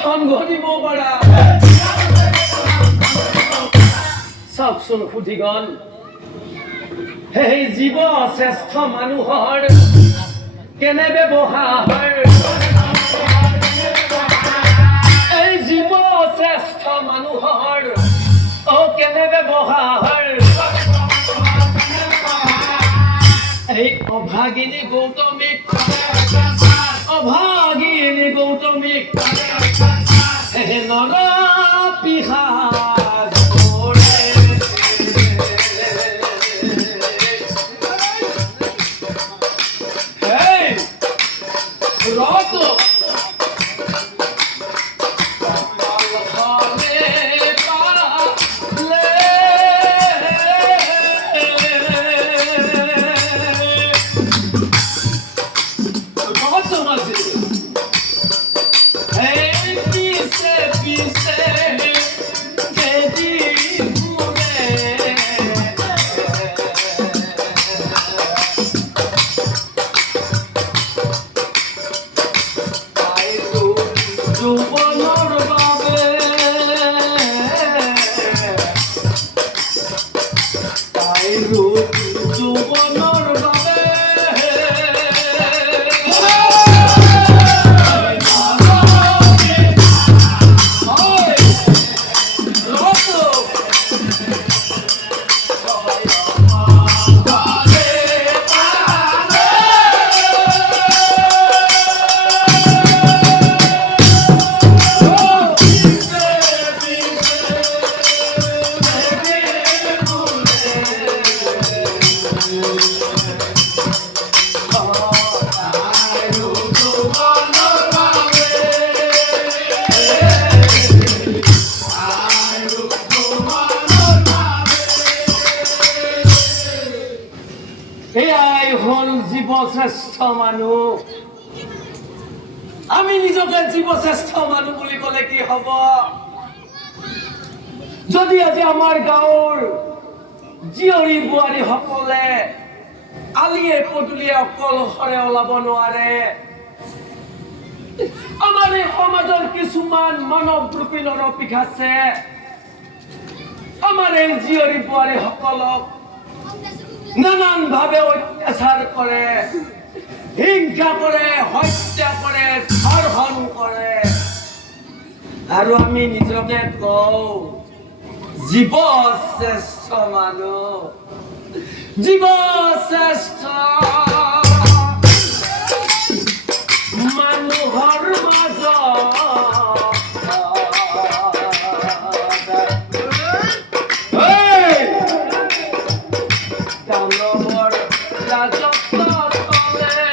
ধন ঘটিব পাৰা চাওকচোন সুধিগণ সেই জীৱ শ্ৰেষ্ঠ মানুহৰ কেনে ব্যৱহাৰ এই জীৱ শ্ৰেষ্ঠ মানুহৰ কেনে ব্যৱহাৰ এই অভাগিনী গৌতমীক নৰ পিশাচ এয়াই হল জীবশ্ৰেষ্ঠ মানুহ আমি নিজকে জীবশ্ৰেষ্ঠ মানুহ বুলি ক'লে কি হ'ব যদি আজি আমাৰ গাঁৱৰ জীয়ৰী বোৱাৰী সকলে আলিয়ে পদূলিয়ে অকলশৰে ওলাব নোৱাৰে আমাৰ এই সমাজৰ কিছুমান মানৱৰূপী নৰপিশাচে আমাৰ এই জীয়ৰী বোৱাৰী সকলক নানান ভাবে অত্যাচার করে হিংসা করে হত্যা করে ধর্ষণ করে আর আমি নিজকে কও জীব শ্রেষ্ঠ মানুষ জীব শ্রেষ্ঠ মানুহৰ মাজত ৰাজত্ব চলে